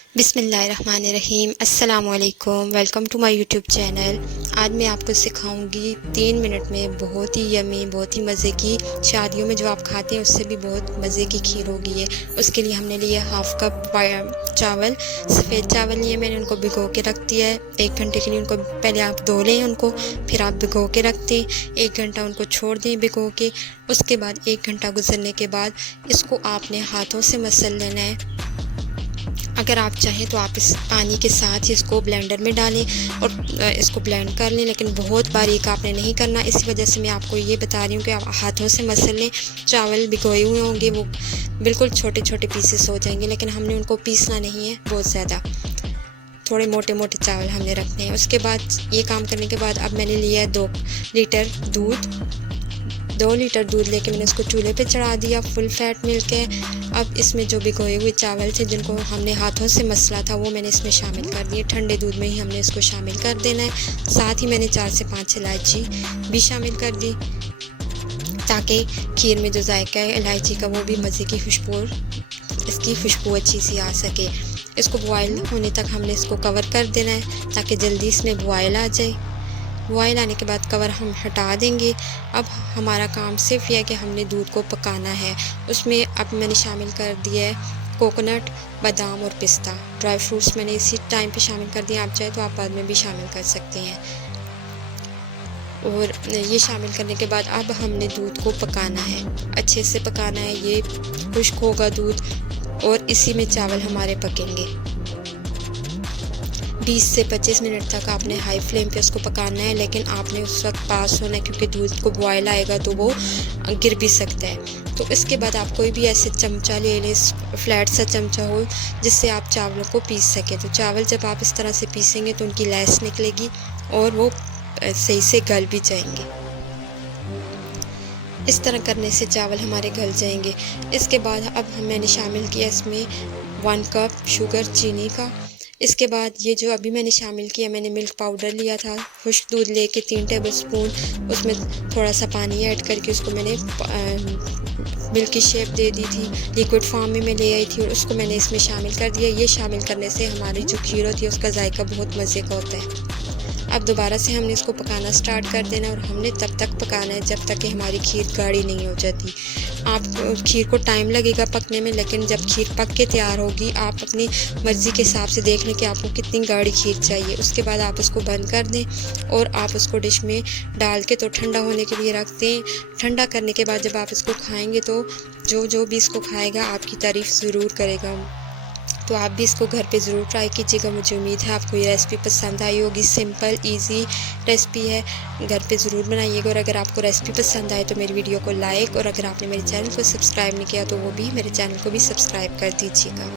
बिस्मिल्लाहिर्रहमानिर्रहीम अस्सलामुअलैकुम। Welcome to my YouTube channel. आज मैं आपको सिखाऊंगी 3 मिनट में बहुत ही यमी, बहुत ही मज़े की, शादियों में जो आप खाते हैं उससे भी बहुत मज़े की खीर होगी ये। उसके लिए हमने लिया हाफ़ कप चावल, सफ़ेद चावल लिए मैंने, उनको भिगो के रख दिया है 1 घंटे के लिए। उनको पहले आप धो लें उनको, फिर आप भिगो के रख दें, 1 घंटा उनको छोड़ दें भिगो के। उसके बाद 1 घंटा गुजरने के बाद इसको आपने हाथों से मसल लेना है। अगर आप चाहें तो आप इस पानी के साथ इसको ब्लेंडर में डालें और इसको ब्लेंड कर लें, लेकिन बहुत बारीक आपने नहीं करना। इसी वजह से मैं आपको ये बता रही हूँ कि आप हाथों से मसल लें। चावल भिगोए हुए होंगे, वो बिल्कुल छोटे छोटे पीसेस हो जाएंगे, लेकिन हमने उनको पीसना नहीं है बहुत ज़्यादा, थोड़े मोटे मोटे चावल हमने रखने हैं। उसके बाद ये काम करने के बाद अब मैंने लिया है 2 लीटर दूध। 2 लीटर दूध लेके मैंने इसको चूल्हे पे चढ़ा दिया फुल फैट मिल्क है। अब इसमें जो भिगोए हुए चावल थे जिनको हमने हाथों से मसला था वो मैंने इसमें शामिल कर दिए। ठंडे दूध में ही हमने इसको शामिल कर देना है। साथ ही मैंने 4 से 5 इलायची भी शामिल कर दी, ताकि खीर में जो जायका है इलायची का वो भी मज़े की खुशबू, इसकी खुशबू अच्छी सी आ सके। इसको बॉयल होने तक हमने इसको कवर कर देना है ताकि जल्दी इसमें बॉयल आ जाए। बॉयल आने के बाद कवर हम हटा देंगे। अब हमारा काम सिर्फ यह है कि हमने दूध को पकाना है। उसमें अब मैंने शामिल कर दिया है कोकोनट, बादाम और पिस्ता। ड्राई फ्रूट्स मैंने इसी टाइम पे शामिल कर दिया, आप चाहे तो आप बाद में भी शामिल कर सकते हैं। और ये शामिल करने के बाद अब हमने दूध को पकाना है, अच्छे से पकाना है। ये खुश्क होगा दूध और इसी में चावल हमारे पकेंगे। 20 से 25 मिनट तक आपने हाई फ्लेम पे उसको पकाना है, लेकिन आपने उस वक्त पास होना है क्योंकि दूध को बॉयल आएगा तो वो गिर भी सकता है। तो इसके बाद आप कोई भी ऐसे चमचा ले लें, फ्लैट सा चमचा हो जिससे आप चावलों को पीस सकें। तो चावल जब आप इस तरह से पीसेंगे तो उनकी लैस निकलेगी और वो सही से गल भी जाएंगे। इस तरह करने से चावल हमारे गल जाएंगे। इसके बाद अब मैंने शामिल किया इसमें 1 कप शुगर चीनी का। इसके बाद ये जो अभी मैंने शामिल किया, मैंने मिल्क पाउडर लिया था, खुश्क दूध लेके 3 टेबलस्पून, उसमें थोड़ा सा पानी ऐड करके उसको मैंने मिल्क की शेप दे दी थी, लिक्विड फॉर्म में मैं ले आई थी और उसको मैंने इसमें शामिल कर दिया। ये शामिल करने से हमारी जो खीर होती है उसका जायका बहुत मज़े का होता है। अब दोबारा से हमने इसको पकाना स्टार्ट कर देना और हमने तब तक पकाना है जब तक कि हमारी खीर गाढ़ी नहीं हो जाती। आप खीर को टाइम लगेगा पकने में, लेकिन जब खीर पक के तैयार होगी आप अपनी मर्ज़ी के हिसाब से देख लें कि आपको कितनी गाढ़ी खीर चाहिए। उसके बाद आप उसको बंद कर दें और आप उसको डिश में डाल के तो ठंडा होने के लिए रख दें। ठंडा करने के बाद जब आप इसको खाएँगे तो जो भी इसको खाएगा आपकी तारीफ़ ज़रूर करेगा। तो आप भी इसको घर पे ज़रूर ट्राई कीजिएगा। मुझे उम्मीद है आपको ये रेसिपी पसंद आई होगी। सिंपल इजी रेसिपी है, घर पे ज़रूर बनाइएगा। और अगर आपको रेसिपी पसंद आए तो मेरी वीडियो को लाइक, और अगर आपने मेरे चैनल को सब्सक्राइब नहीं किया तो वो भी मेरे चैनल को भी सब्सक्राइब कर दीजिएगा।